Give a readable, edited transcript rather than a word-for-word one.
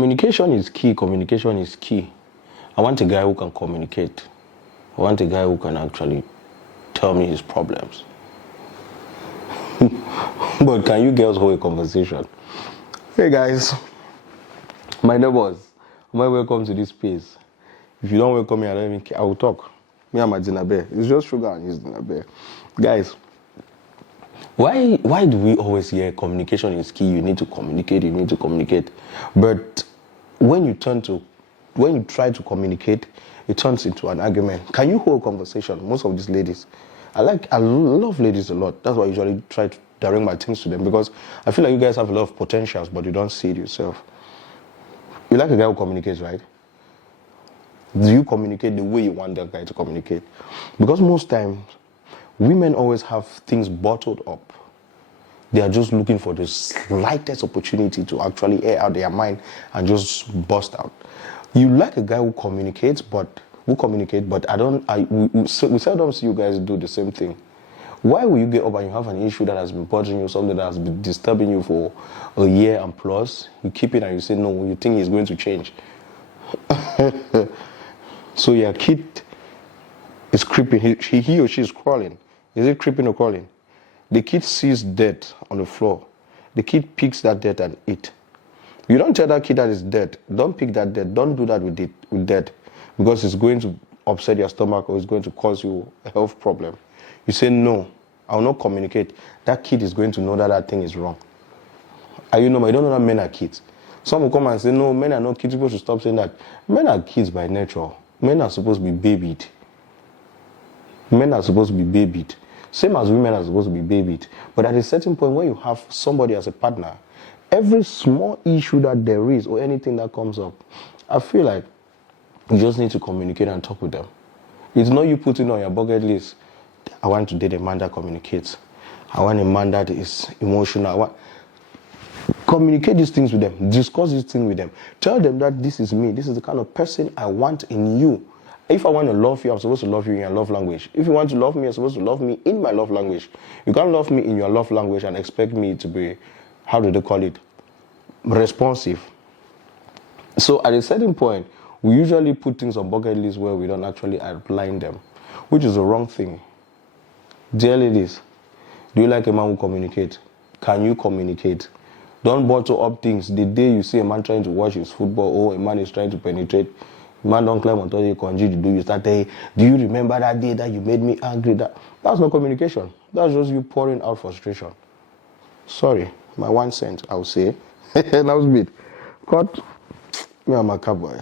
Communication is key. Communication is key. I want a guy who can communicate. I want a guy who can actually tell me his problems. But can you girls hold a conversation? Hey guys, my neighbors, welcome to this space. If you don't welcome me, I will talk. Me and my dinner bear. It's just sugar and his dinner bear. Guys, why do we always hear communication is key? You need to communicate. But when you try to communicate, it turns into an argument. Can you hold a conversation? Most of these ladies, I love ladies a lot. That's why I usually try to direct my things to them, because I feel like you guys have a lot of potentials, but you don't see it yourself. You like a guy who communicates, right? Do you communicate the way you want that guy to communicate? Because most times, women always have things bottled up. They are just looking for the slightest opportunity to actually air out their mind and just burst out. You like a guy who communicates, but we seldom see you guys do the same thing. Why will you get up and you have an issue that has been bothering you, something that has been disturbing you for a year and plus? You keep it and you say no, you think he's going to change. So your kid is creeping, he or she is crawling. Is it creeping or crawling? The kid sees dirt on the floor. The kid picks that dirt and eat. You don't tell that kid that it's dirt. Don't pick that dirt. Don't do that with dirt, because it's going to upset your stomach or it's going to cause you a health problem. You say no, I will not communicate. That kid is going to know that thing is wrong. You don't know that men are kids. Some will come and say no, men are not kids. People should stop saying that. Men are kids by nature. Men are supposed to be babied. Men are supposed to be babied. Same as women are supposed to be babied. But at a certain point, when you have somebody as a partner, every small issue that there is or anything that comes up, I feel like you just need to communicate and talk with them. It's not you putting on your bucket list, I want to date a man that communicates. I want a man that is emotional. Communicate these things with them. Discuss these things with them. Tell them that this is me. This is the kind of person I want in you. If I want to love you, I'm supposed to love you in your love language. If you want to love me, you're supposed to love me in my love language. You can't love me in your love language and expect me to be, how do they call it, responsive. So at a certain point, we usually put things on bucket lists where we don't actually outline them, which is the wrong thing. Dear ladies, do you like a man who communicates? Can you communicate? Don't bottle up things. The day you see a man trying to watch his football or a man is trying to penetrate, man don't climb on top of you, continue to do. You start saying, do you remember that day that you made me angry? That's not communication. That's just you pouring out frustration. Sorry, my 1 cent, I would say. That was a bit. Cut. Me, I'm a cowboy.